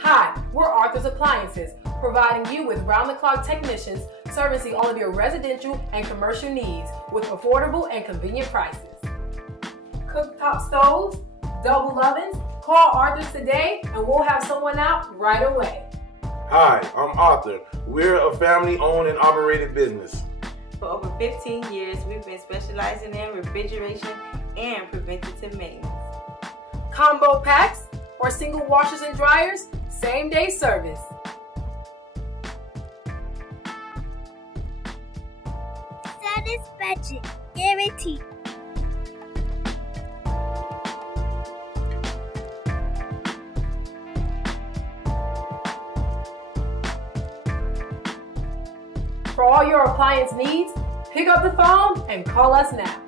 Hi, we're Arthur's Appliances, providing you with round-the-clock technicians servicing all of your residential and commercial needs with affordable and convenient prices. Cooktop stoves, double ovens, call Arthur's today and we'll have someone out right away. Hi, I'm Arthur. We're a family-owned and operated business. For over 15 years, we've been specializing in refrigeration and preventative maintenance. Combo packs or single washers and dryers, same-day service. Satisfaction guaranteed. For all your appliance needs, pick up the phone and call us now.